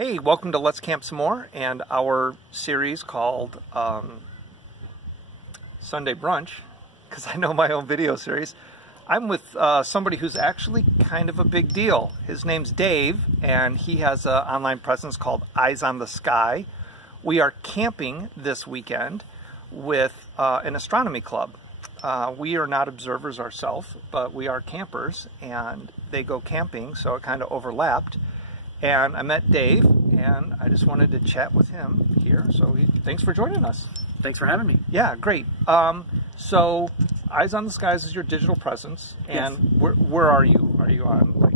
Hey, welcome to Let's Camp Some More and our series called Sunday Brunch, because I know my own video series. I'm with somebody who's actually kind of a big deal. His name's Dave, and he has an online presence called Eyes on the Sky. We are camping this weekend with an astronomy club. We are not observers ourselves, but we are campers, and they go camping, so it kind of overlapped. And I met Dave, and I just wanted to chat with him here. So thanks for joining us. Thanks for having me. Yeah, great. So Eyes on the Skies is your digital presence, and yes. Where are you? Are you on like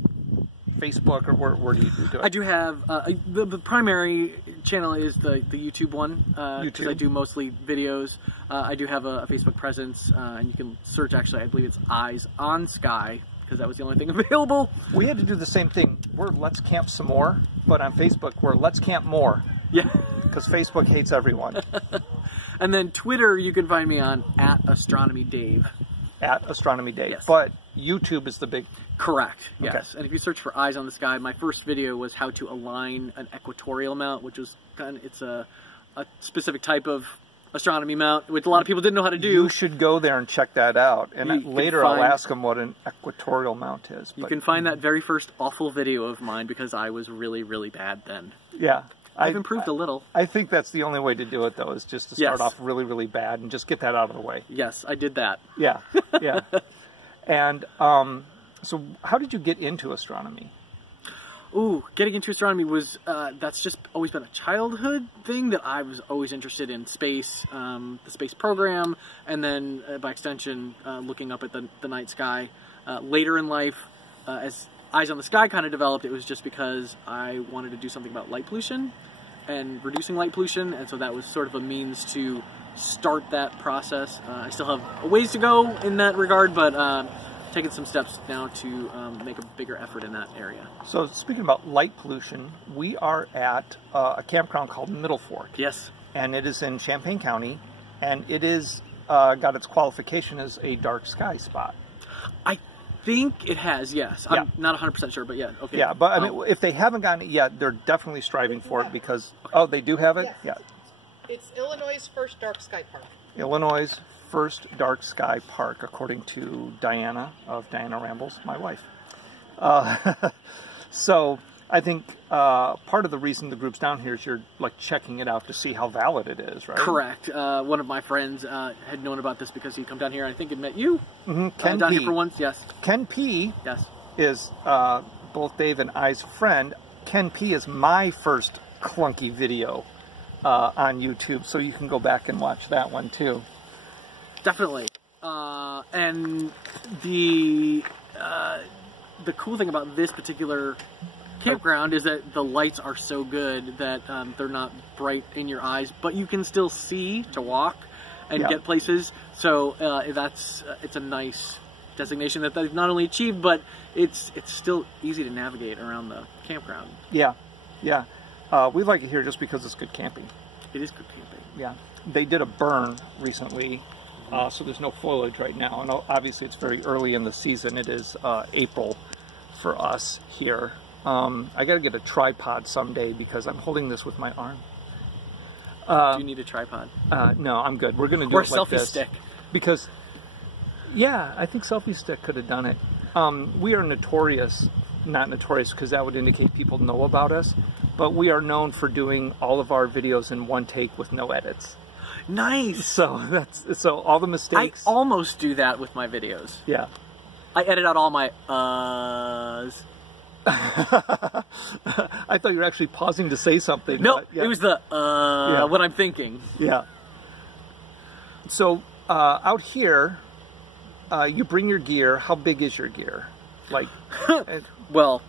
Facebook, or where do you do it? I do have the primary channel is the YouTube one. YouTube. I do mostly videos. I do have a Facebook presence, and you can search. Actually, I believe it's Eyes on Sky, because that was the only thing available. We had to do the same thing. We're Let's Camp Some More, but on Facebook we're Let's Camp More. Yeah. Because Facebook hates everyone. And then Twitter, you can find me on @AstronomyDave. @AstronomyDave. Yes. But YouTube is the big... Correct, yes. Okay. And if you search for Eyes on the Sky, my first video was how to align an equatorial mount, which was it's a specific type of astronomy mount, which a lot of people didn't know how to do. You should go there and check that out. And later I'll ask them what an equatorial mount is. You can find that very first awful video of mine, because I was really, really bad then. Yeah. I've improved a little. I think that's the only way to do it, though, is just to start off really, really bad and just get that out of the way. Yes, I did that. Yeah, yeah. And so how did you get into astronomy? Ooh, getting into astronomy was, that's just always been a childhood thing, that I was always interested in space, the space program, and then by extension, looking up at the night sky. Later in life, as Eyes on the Sky kind of developed, it was just because I wanted to do something about light pollution and reducing light pollution, and so that was sort of a means to start that process. I still have a ways to go in that regard, but taking some steps now to make a bigger effort in that area. So speaking about light pollution, we are at a campground called Middle Fork. Yes. And it is in Champaign County, and it is got its qualification as a dark sky spot. I think it has, yes. I'm not 100% sure, but yeah, okay. Yeah, but I mean, if they haven't gotten it yet, they're definitely striving for it, because, oh, they do have it? Yes. Yeah. It's Illinois' first dark sky park. Illinois' first dark sky park, according to Diana of Diana Rambles, my wife. So I think part of the reason the group's down here is you're like checking it out to see how valid it is, right? Correct. One of my friends had known about this because he'd come down here. I think he'd met you. Ken down P. here for once. Yes. Ken P. Yes. Is both Dave and I's friend. Ken P. is my first clunky video on YouTube, so you can go back and watch that one too. Definitely. And the cool thing about this particular campground is that the lights are so good that they're not bright in your eyes, but you can still see to walk and get places. So it's a nice designation that they've not only achieved, but it's still easy to navigate around the campground. Yeah, yeah. We like it here just because it's good camping. It is good camping. Yeah. They did a burn recently, so there's no foliage right now. And obviously it's very early in the season. It is April for us here. I gotta get a tripod someday, because I'm holding this with my arm. Do you need a tripod? No, I'm good. We're gonna do it like this. Or a selfie stick. Because, yeah, I think selfie stick could have done it. We are notorious, not notorious because that would indicate people know about us, but we are known for doing all of our videos in one take with no edits. Nice. So all the mistakes. I almost do that with my videos. Yeah. I edit out all my I thought you were actually pausing to say something. No, it was the what I'm thinking. Yeah. So out here, you bring your gear. How big is your gear? Like, well,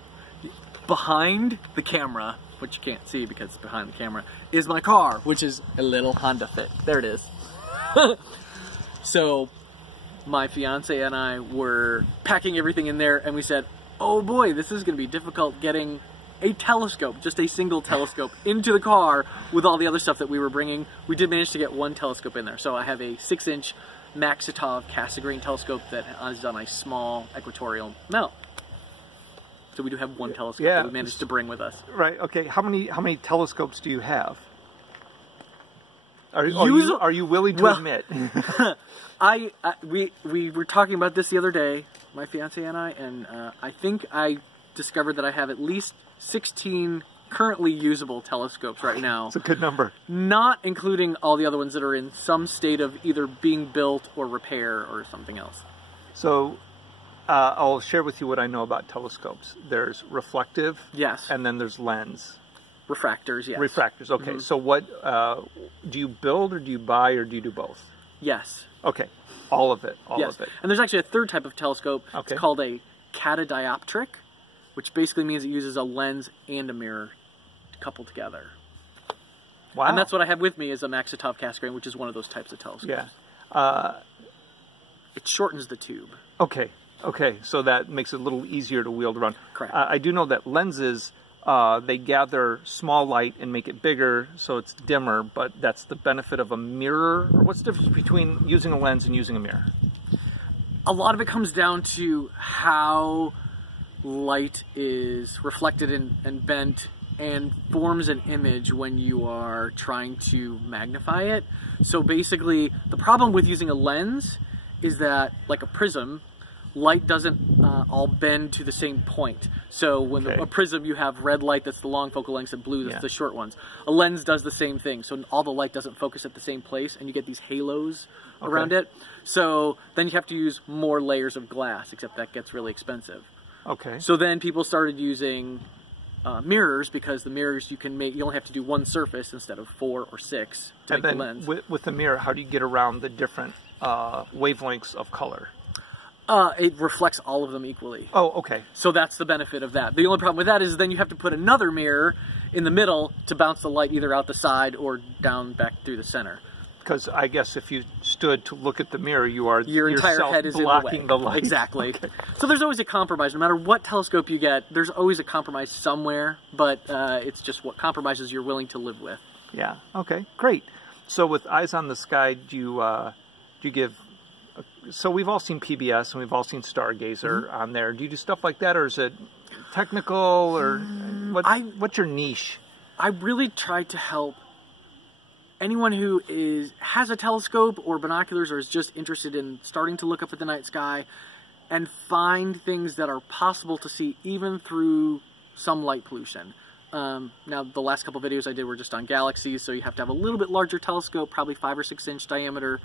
behind the camera, which you can't see because it's behind the camera, is my car, which is a little Honda Fit. There it is. So my fiance and I were packing everything in there, and we said, oh boy, this is going to be difficult getting a telescope, just a single telescope, into the car with all the other stuff that we were bringing. We did manage to get one telescope in there. So I have a 6-inch Maxitov Cassegrain telescope that is on a small equatorial mount. So we do have one telescope Yeah. that we managed to bring with us. Right. Okay. How many telescopes do you have? Are you willing to admit? We were talking about this the other day, my fiance and I think I discovered that I have at least 16 currently usable telescopes right now. It's a good number. Not including all the other ones that are in some state of either being built or repair or something else. So I'll share with you what I know about telescopes. There's reflective. Yes. And then there's lens. Refractors, yes. Refractors, okay. So what, do you build or do you buy or do you do both? Yes. Okay, all of it, all yes. of it. And there's actually a third type of telescope. Okay. It's called a catadioptric, which basically means it uses a lens and a mirror coupled together. Wow. And that's what I have with me is a Maxitov Cassegrain, which is one of those types of telescopes. Yeah. It shortens the tube. Okay, okay, so that makes it a little easier to wield around. Correct. I do know that lenses, they gather small light and make it bigger, so it's dimmer, but that's the benefit of a mirror. What's the difference between using a lens and using a mirror? A lot of it comes down to how light is reflected and bent and forms an image when you are trying to magnify it. So basically, the problem with using a lens is that, like a prism, light doesn't all bend to the same point. So when a prism, you have red light that's the long focal lengths and blue that's the short ones. A lens does the same thing. So all the light doesn't focus at the same place and you get these halos around it. So then you have to use more layers of glass, except that gets really expensive. Okay. So then people started using mirrors, because the mirrors you only have to do one surface instead of 4 or 6 to make the lens. With the mirror, how do you get around the different wavelengths of color? It reflects all of them equally. Oh, okay. So that's the benefit of that. The only problem with that is then you have to put another mirror in the middle to bounce the light either out the side or down back through the center. Because I guess if you stood to look at the mirror, your entire head is blocking in the way. the light. Exactly. Okay. So there's always a compromise. No matter what telescope you get, there's always a compromise somewhere, but it's just what compromises you're willing to live with. Yeah. Okay. Great. So with Eyes on the Sky, do you give? So we've all seen PBS and we've all seen Stargazer on there. Do you do stuff like that, or is it technical, or what's your niche? I really try to help anyone who has a telescope or binoculars or is just interested in starting to look up at the night sky and find things that are possible to see even through some light pollution. Now, the last couple videos I did were just on galaxies, so you have to have a little bit larger telescope, probably 5 or 6 inch diameter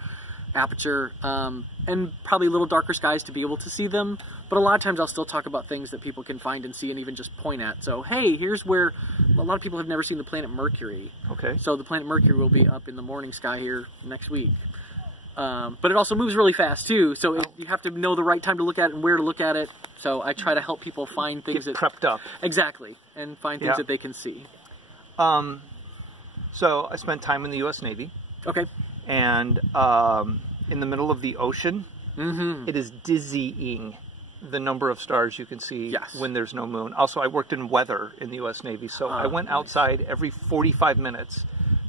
aperture, and probably a little darker skies to be able to see them. But a lot of times I'll still talk about things that people can find and see and even just point at. So, hey, here's where a lot of people have never seen the planet Mercury. Okay. So the planet Mercury will be up in the morning sky here next week. But it also moves really fast too, so you have to know the right time to look at it and where to look at it. So I try to help people find things Get prepped up. Exactly, and find things that they can see. So I spent time in the U.S. Navy. Okay. And in the middle of the ocean, it is dizzying the number of stars you can see when there's no moon. Also, I worked in weather in the U.S. Navy, so I went outside every 45 minutes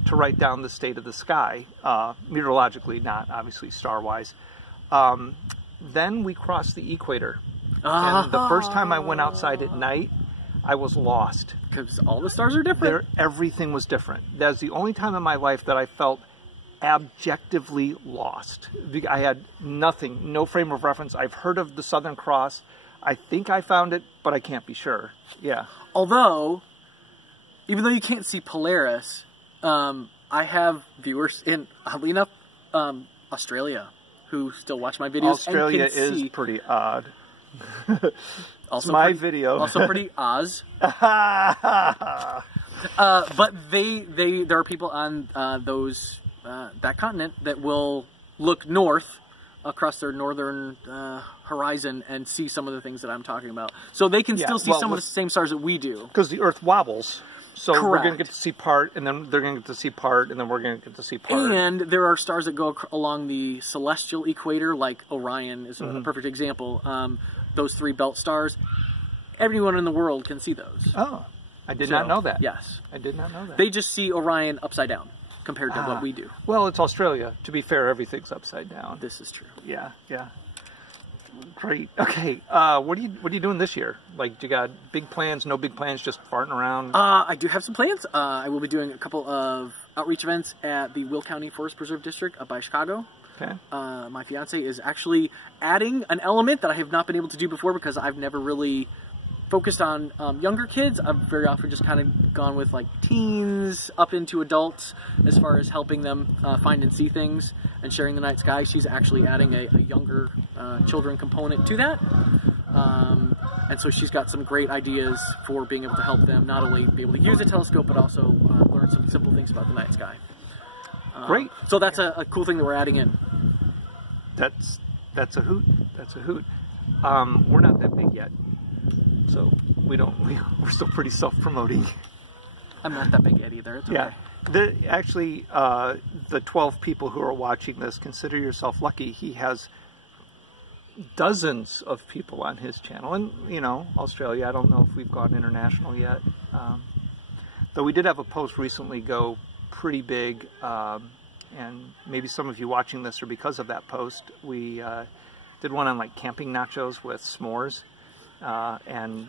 to write down the state of the sky, meteorologically, not obviously star-wise. Then we crossed the equator. And the first time I went outside at night, I was lost. Because all the stars are different. Everything was different. That was the only time in my life that I felt abjectively lost. I had nothing, no frame of reference. I've heard of the Southern Cross. I think I found it, but I can't be sure. Yeah. Although, even though you can't see Polaris, I have viewers in, oddly enough, Australia, who still watch my videos. Australia and can is see. Pretty odd. Also my video. Also pretty Oz. But there are people on that continent that will look north across their northern horizon and see some of the things that I'm talking about. So they can still see some of the same stars that we do. Because the Earth wobbles. So Correct. We're going to get to see part, and then they're going to get to see part, and then we're going to get to see part. And there are stars that go along the celestial equator, like Orion is a perfect example. Those 3 belt stars, everyone in the world can see those. Oh, I did not know that. Yes. I did not know that. They just see Orion upside down compared to what we do. Well, it's Australia. To be fair, everything's upside down. This is true. Yeah, yeah. Great. Okay. What are you doing this year? Like, do you got big plans? No big plans? Just farting around? I do have some plans. I will be doing a couple of outreach events at the Will County Forest Preserve District up by Chicago. Okay. My fiance is actually adding an element that I have not been able to do before because I've never really focused on younger kids. I've very often just kind of gone with like teens up into adults as far as helping them find and see things and sharing the night sky. She's actually adding a younger children component to that. And so she's got some great ideas for being able to help them not only be able to use a telescope, but also learn some simple things about the night sky. Great. So that's a cool thing that we're adding in. That's a hoot. That's a hoot. We're not that big yet, so we're still pretty self-promoting. I'm not that big yet either. It's okay. Yeah. Actually, the 12 people who are watching this, consider yourself lucky. He has dozens of people on his channel, and you know, Australia. I don't know if we've gone international yet. Though we did have a post recently go pretty big, and maybe some of you watching this are because of that post. We did one on like camping nachos with s'mores, and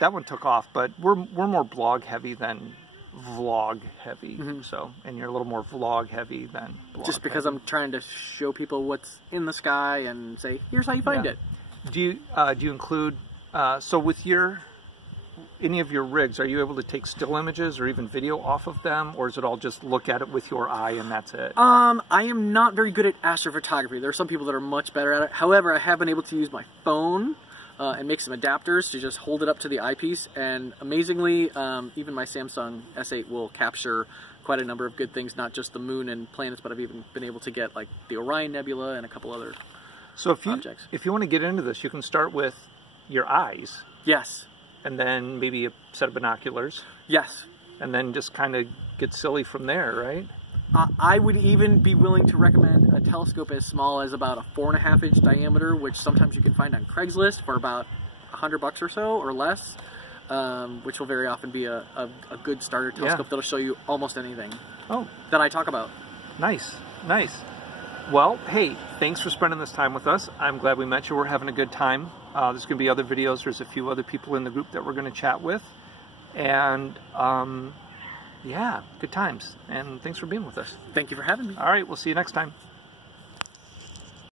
that one took off. But we're more blog heavy than vlog heavy. Mm-hmm. So, and you're a little more vlog heavy than blog just because heavy. I'm trying to show people what's in the sky and say, here's how you find it. Do you include so with any of your rigs, are you able to take still images or even video off of them, or is it all just look at it with your eye and that's it? I am not very good at astrophotography. There are some people that are much better at it. However, I have been able to use my phone and make some adapters to just hold it up to the eyepiece, and amazingly, even my Samsung S8 will capture quite a number of good things, not just the moon and planets, but I've even been able to get like the Orion Nebula and a couple other objects. If you want to get into this, you can start with your eyes. Yes. And then maybe a set of binoculars. Yes. And then just kind of get silly from there, right? I would even be willing to recommend a telescope as small as about a 4.5-inch diameter, which sometimes you can find on Craigslist for about $100 or so or less, which will very often be a good starter telescope that'll show you almost anything that I talk about. Nice, nice. Well, hey, thanks for spending this time with us. I'm glad we met you. We're having a good time. There's going to be other videos. There's a few other people in the group that we're going to chat with. And, yeah, good times. And thanks for being with us. Thank you for having me. All right, we'll see you next time.